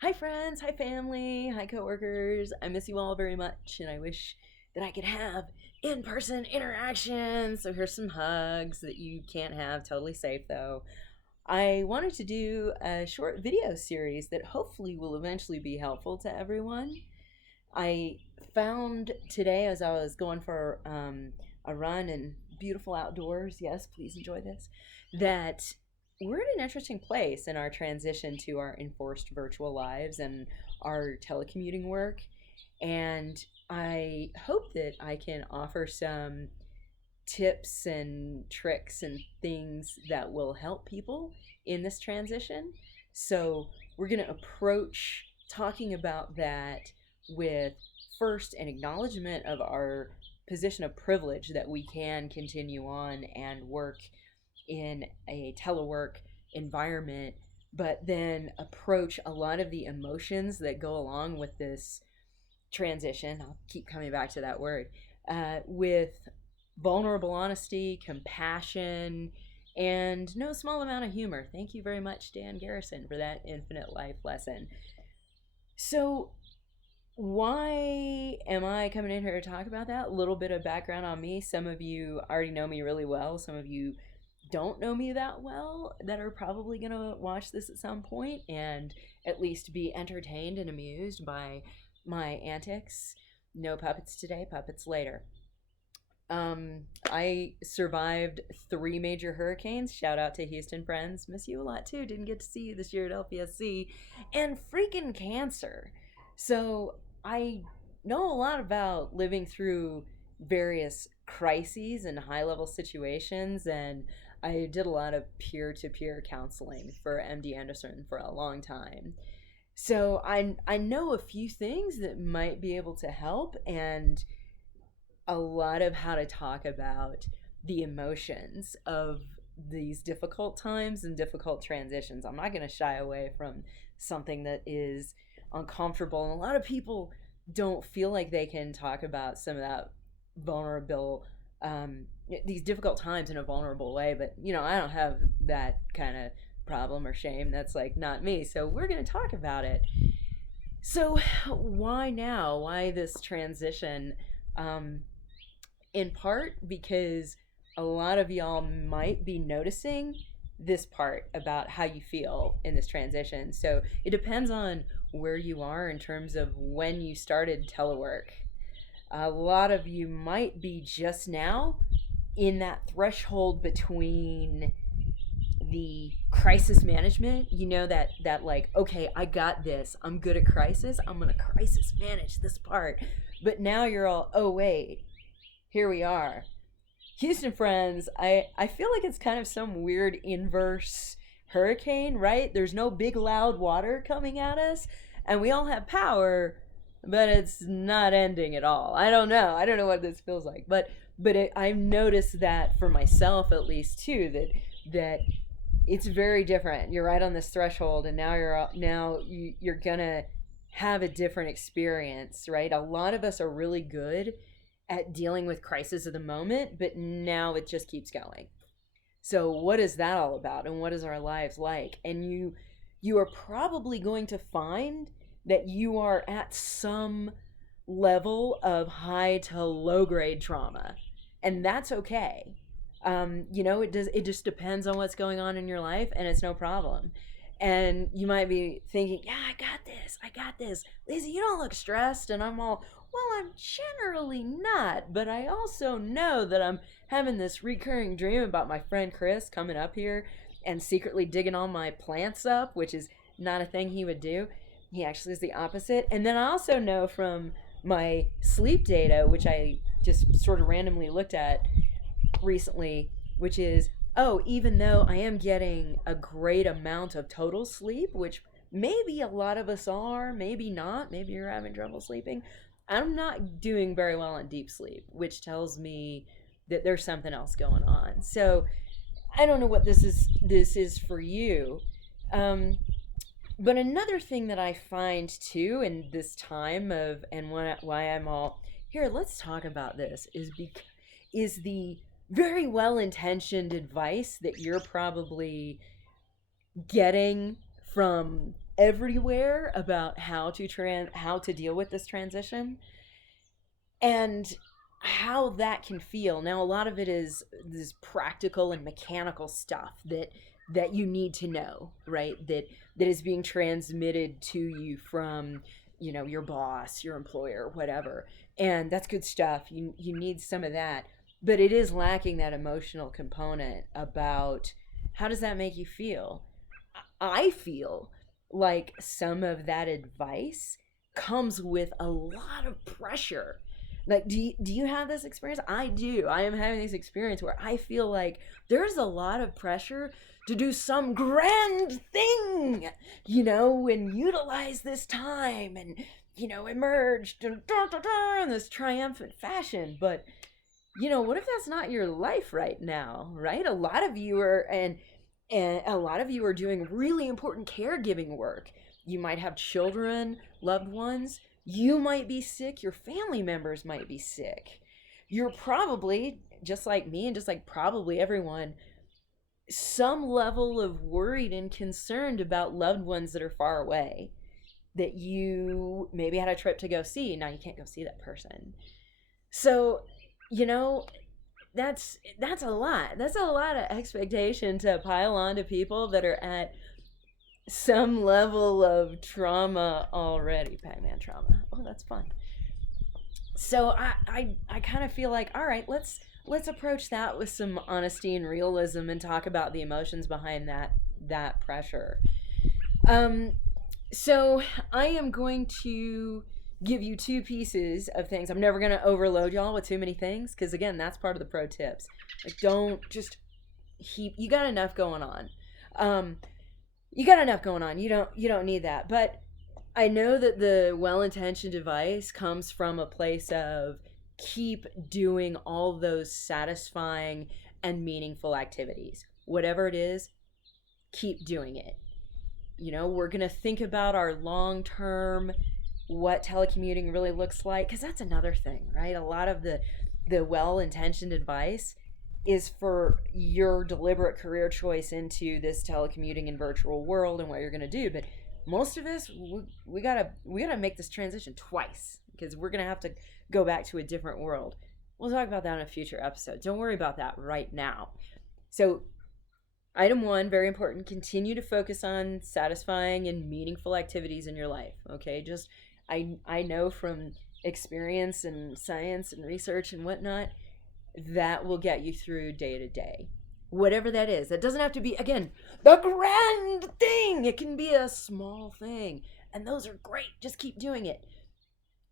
Hi, friends. Hi, family. Hi, coworkers. I miss you all very much, and I wish that I could have in person interaction. So, here's some hugs that you can't have, totally safe though. I wanted to do a short video series that hopefully will eventually be helpful to everyone. I found today as I was going for a run in beautiful outdoors, yes, please enjoy this, that we're in an interesting place in our transition to our enforced virtual lives and our telecommuting work. And I hope that I can offer some tips and tricks and things that will help people in this transition. So, we're going to approach talking about that with first an acknowledgement of our position of privilege that we can continue on and work in a telework environment, but then approach a lot of the emotions that go along with this transition. I'll keep coming back to that word with vulnerable honesty, compassion, and no small amount of humor. Thank you very much, Dan Garrison, for that infinite life lesson. So, why am I coming in here to talk about that? A little bit of background on me. Some of you already know me really well. Some of you don't know me that well that are probably going to watch this at some point and at least be entertained and amused by my antics. No puppets today, puppets later. I survived three major hurricanes. Shout out to Houston friends. Miss you a lot too. Didn't get to see you this year at LPSC. And freaking cancer. So I know a lot about living through various crises and high level situations. And I did a lot of peer to peer counseling for MD Anderson for a long time. So I know a few things that might be able to help, and a lot of how to talk about the emotions of these difficult times and difficult transitions. I'm not going to shy away from something that is uncomfortable. And a lot of people don't feel like they can talk about some of that vulnerable, these difficult times in a vulnerable way. But, I don't have that kind of problem or shame. That's like not me. So we're going to talk about it. So, why now? Why this transition? Um, in part because a lot of y'all might be noticing this part about how you feel in this transition. So it depends on where you are in terms of when you started telework. A lot of you might be just now in that threshold between the crisis management, that like, okay, I got this, I'm good at crisis, I'm gonna crisis manage this part. But now you're all, oh wait, here we are. Houston friends, I feel like it's kind of some weird inverse hurricane, right? There's no big loud water coming at us, and we all have power, but it's not ending at all. I don't know. I don't know what this feels like, but I've noticed that for myself at least too, that it's very different. You're right on this threshold, and you're gonna have a different experience, right? A lot of us are really good at dealing with crisis of the moment, but now it just keeps going. So what is that all about, and what is our lives like? And you are probably going to find that you are at some level of high to low grade trauma, and that's okay. It just depends on what's going on in your life, and it's no problem. And you might be thinking, yeah, I got this, Lizzie, you don't look stressed. And I'm all, well, I'm generally not, but I also know that I'm having this recurring dream about my friend Chris coming up here and secretly digging all my plants up, which is not a thing he would do. He actually is the opposite. And then I also know from my sleep data, which I just sort of randomly looked at recently, which is, oh, even though I am getting a great amount of total sleep, which maybe a lot of us are, maybe not, maybe you're having trouble sleeping, I'm not doing very well on deep sleep, which tells me that there's something else going on. So I don't know what this is for you. Um, but another thing that I find too in this time of, and why I'm all here, let's talk about this, is the very well intentioned advice that you're probably getting from everywhere about how to deal with this transition and how that can feel. Now, a lot of it is this practical and mechanical stuff that you need to know, right? That is being transmitted to you from, your boss, your employer, whatever. And that's good stuff. You need some of that. But it is lacking that emotional component about how does that make you feel? I feel like some of that advice comes with a lot of pressure. Like, do you have this experience? I do. I am having this experience where I feel like there's a lot of pressure to do some grand thing, and utilize this time and, emerge in this triumphant fashion. But, what if that's not your life right now, right? A lot of you are, and a lot of you are doing really important caregiving work. You might have children, loved ones. You might be sick. Your family members might be sick. You're probably, just like me and just like probably everyone, some level of worried and concerned about loved ones that are far away that you maybe had a trip to go see. Now you can't go see that person. So, you know, that's a lot. That's a lot of expectation to pile on to people that are at some level of trauma already. Pac-Man trauma. Oh, that's fun. So I kind of feel like, all right, let's approach that with some honesty and realism and talk about the emotions behind that pressure. Um, so I am going to give you two pieces of things. I'm never going to overload y'all with too many things because again, that's part of the pro tips. Like, don't just you got enough going on. You got enough going on. You don't need that. But I know that the well-intentioned advice comes from a place of keep doing all those satisfying and meaningful activities. Whatever it is, keep doing it. We're going to think about our long-term what telecommuting really looks like because that's another thing, right? A lot of the well-intentioned advice is for your deliberate career choice into this telecommuting and virtual world and what you're going to do. But most of us, we gotta make this transition twice because we're going to have to go back to a different world. We'll talk about that in a future episode. Don't worry about that right now. So item 1, very important, continue to focus on satisfying and meaningful activities in your life. Okay, just I know from experience and science and research and whatnot, that will get you through day to day. Whatever that is. That doesn't have to be, again, the grand thing. It can be a small thing. And those are great. Just keep doing it.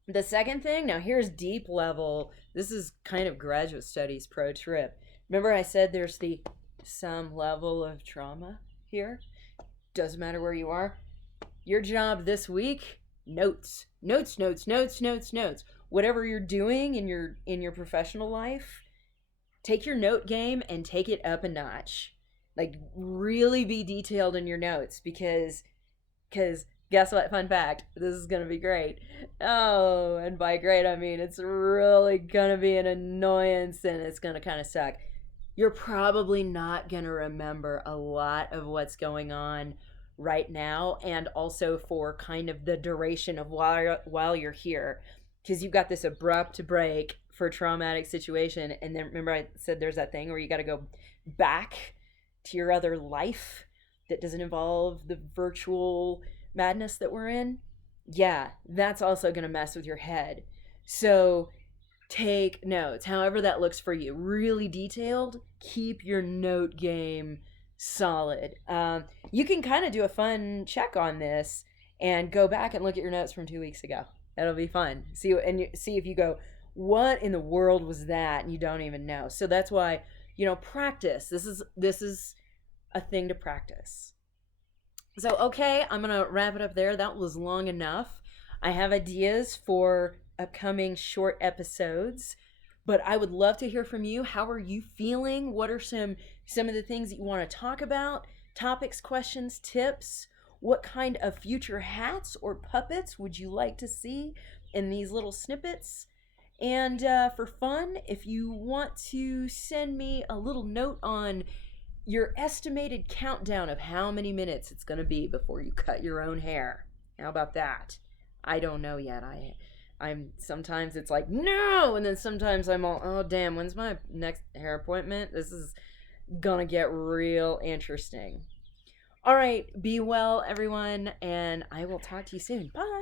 The second thing, now here's deep level. This is kind of graduate studies pro trip. Remember I said there's some level of trauma here? Doesn't matter where you are. Your job this week, notes. Notes. Whatever you're doing in your professional life, take your note game and take it up a notch. Like, really be detailed in your notes because guess what? Fun fact, this is going to be great. Oh, and by great, I mean it's really going to be an annoyance and it's going to kind of suck. You're probably not going to remember a lot of what's going on right now and also for kind of the duration of while you're here because you've got this abrupt break for a traumatic situation. And then remember I said there's that thing where you got to go back to your other life that doesn't involve the virtual madness that we're in. Yeah, that's also going to mess with your head. So take notes, however that looks for you. Really detailed. Keep your note game solid. You can kind of do a fun check on this and go back and look at your notes from 2 weeks ago. That'll be fun. See if you go, what in the world was that? And you don't even know. So that's why, practice. This is a thing to practice. So, okay, I'm going to wrap it up there. That was long enough. I have ideas for upcoming short episodes, but I would love to hear from you. How are you feeling? What are some of the things that you want to talk about? Topics, questions, tips? What kind of future hats or puppets would you like to see in these little snippets? And for fun, if you want to send me a little note on your estimated countdown of how many minutes it's going to be before you cut your own hair. How about that? I don't know yet. I'm sometimes it's like no, and then sometimes I'm all, oh damn, when's my next hair appointment? This is gonna get real interesting. All right, be well, everyone, and I will talk to you soon. Bye.